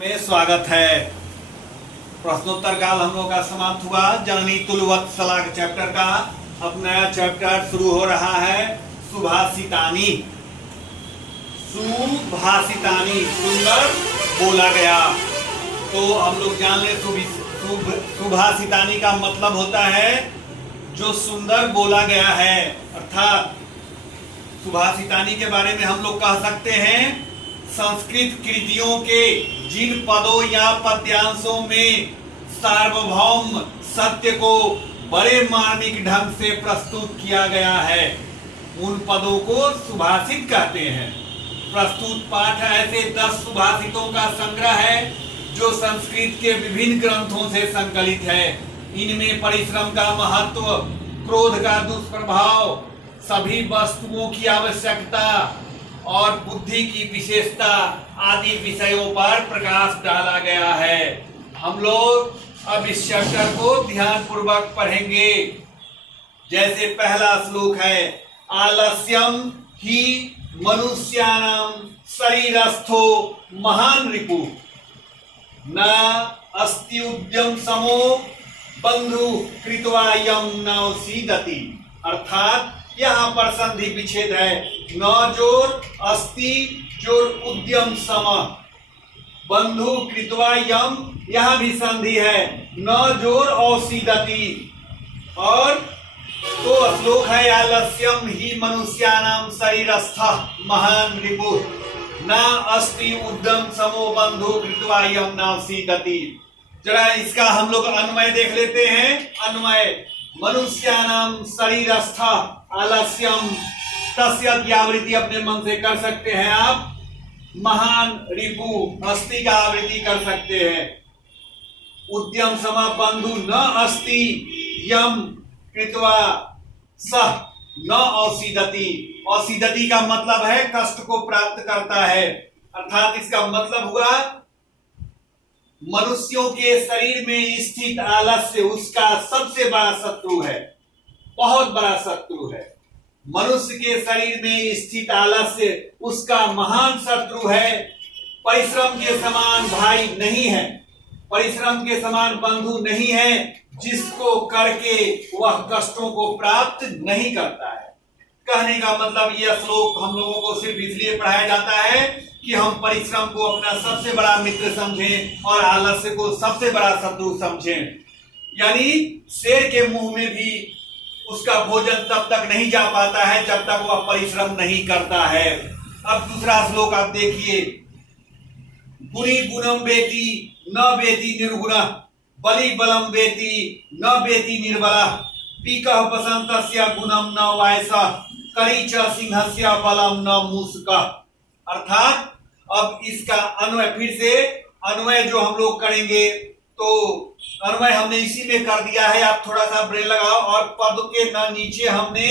में स्वागत है। प्रश्नोत्तर काल हम लोग का समाप्त हुआ। जननी तुलवत्सला के चैप्टर का अब नया चैप्टर शुरू हो रहा है। सुभाषितानी। सुभाषितानी सुंदर बोला गया। तो हम लोग जान ले सुभाषितानी का मतलब होता है जो सुंदर बोला गया है। अर्थात सुभाषितानी के बारे में हम लोग कह सकते हैं संस्कृत कृतियों के जिन पदों या पद्यांशों में सार्वभौम सत्य को बड़े मार्मिक ढंग से प्रस्तुत किया गया है उन पदों को सुभाषित कहते हैं। प्रस्तुत पाठ ऐसे 10 सुभाषितों का संग्रह है जो संस्कृत के विभिन्न ग्रंथों से संकलित है। इनमें परिश्रम का महत्व, क्रोध का दुष्प्रभाव, सभी वस्तुओं की आवश्यकता और बुद्धि की विशेषता आदि विषयों पर प्रकाश डाला गया है। हम लोग अब इस चैप्टर को ध्यान पूर्वक पढ़ेंगे। जैसे पहला श्लोक है, आलस्यम ही मनुष्याणाम शरीरस्थो महान रिपु न अस्ति उद्यम समो बंधु कृत्वा यम न सीदति। अर्थात यहाँ पर संधि विच्छेद है। न जोर अस्ति जोर उद्यम सम बंधु कृत्वा यम, यहाँ भी संधि है। न जोर औसीदति। और तो श्लोक है, आलस्यम ही मनुष्याणाम शरीरस्थ महान रिपु न अस्ति उद्यम समो बंधु कृत्वा यम न सीदति। जरा इसका हम लोग अन्वय देख लेते हैं। अन्वय, मनुष्याणाम शरीरस्थ आलस्यम, तस्य की आवृत्ति अपने मन से कर सकते हैं आप। महान रिपु, अस्थि का आवृत्ति कर सकते हैं। उद्यम समा बंधु न अस्ति यम कृत्वा सह न औसीदति। औसीदति का मतलब है कष्ट को प्राप्त करता है। अर्थात इसका मतलब हुआ मनुष्यों के शरीर में स्थित आलस्य उसका सबसे बड़ा शत्रु है, बहुत बड़ा शत्रु है। मनुष्य के शरीर में स्थित आलस्य उसका महान शत्रु है। परिश्रम के समान भाई नहीं है, परिश्रम के समान बंधु नहीं है, जिसको करके वह कष्टों को प्राप्त नहीं करता है। कहने का मतलब यह श्लोक हम लोगों को सिर्फ इसलिए पढ़ाया जाता है कि हम परिश्रम को अपना सबसे बड़ा मित्र समझें और आलस्य को सबसे बड़ा शत्रु समझें। यानी शेर के मुंह में भी उसका भोजन तब तक नहीं जा पाता है जब तक वह परिश्रम नहीं करता है। अब दूसरा श्लोक आप देखिए, गुणी गुणम वेति न वेति निर्गुण बलि बलम वेति न वेति निर्बला पीकः बसंतस्य गुणम न वायसा करीच सिंहस्य बलम न मूषक। अर्थात अब इसका अन्वय, फिर से अन्वय जो हम लोग करेंगे, तो अन्वय हमने इसी में कर दिया है। आप थोड़ा सा ब्रेन लगाओ और पद के न नीचे हमने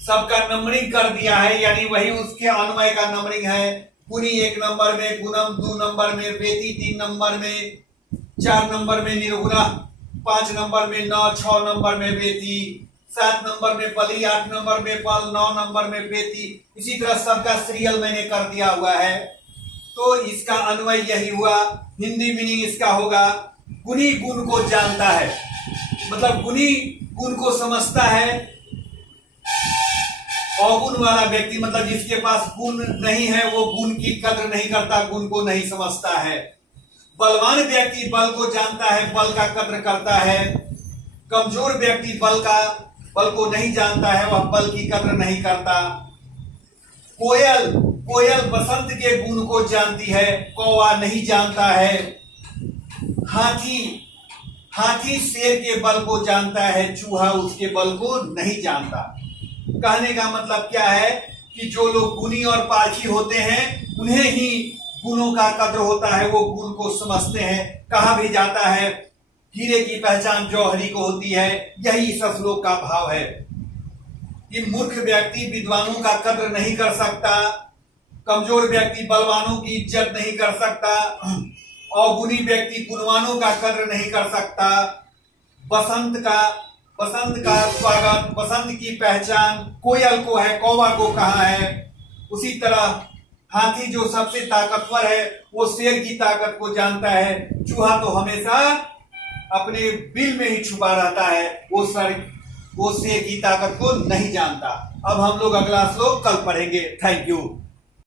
सबका नंबरिंग कर दिया है, यानी वही उसके अन्वय का नंबरिंग है। गुणी 1 नंबर में, गुणम 2 नंबर में, वेति 3 नंबर में, 4 नंबर में निर्गुणा, 5 नंबर में न, 6 नंबर में वेति, 7 नंबर में बलि, 8 नंबर में बल, 9 नंबर में वेति। इसी तरह सबका सीरियल मैंने कर दिया हुआ है। तो इसका अन्वय यही हुआ। हिंदी मीनिंग इसका होगा, गुणी गुण को जानता है, मतलब गुणी गुण को समझता है। अवगुण वाला व्यक्ति, मतलब जिसके पास गुण नहीं है, वो गुण की कद्र नहीं करता, गुण को नहीं समझता है। बलवान व्यक्ति बल को जानता है, बल का कद्र करता है। कमजोर व्यक्ति बल को नहीं जानता है, वह बल की कद्र नहीं करता। कोयल बसंत के गुण को जानती है, कौवा नहीं जानता है। हाथी शेर के बल को जानता है, चूहा उसके बल को नहीं जानता। कहने का मतलब क्या है कि जो लोग गुणी और पारखी होते हैं उन्हें ही गुणों का कद्र होता है, वो गुण को समझते हैं। कहा भी जाता है हीरे की पहचान जौहरी को होती है। यही इस श्लोक का भाव है कि मूर्ख व्यक्ति विद्वानों का कद्र नहीं कर सकता, कमजोर व्यक्ति बलवानों की इज्जत नहीं कर सकता, अवगुणी व्यक्ति गुणवानों का कद्र नहीं कर सकता। बसंत का स्वागत, बसंत की पहचान कोयल को है, कौवा को कहा है। उसी तरह हाथी जो सबसे ताकतवर है वो शेर की ताकत को जानता है। चूहा तो हमेशा अपने बिल में ही छुपा रहता है, वो शेर की ताकत को नहीं जानता। अब हम लोग अगला श्लोक कल पढ़ेंगे। Thank you.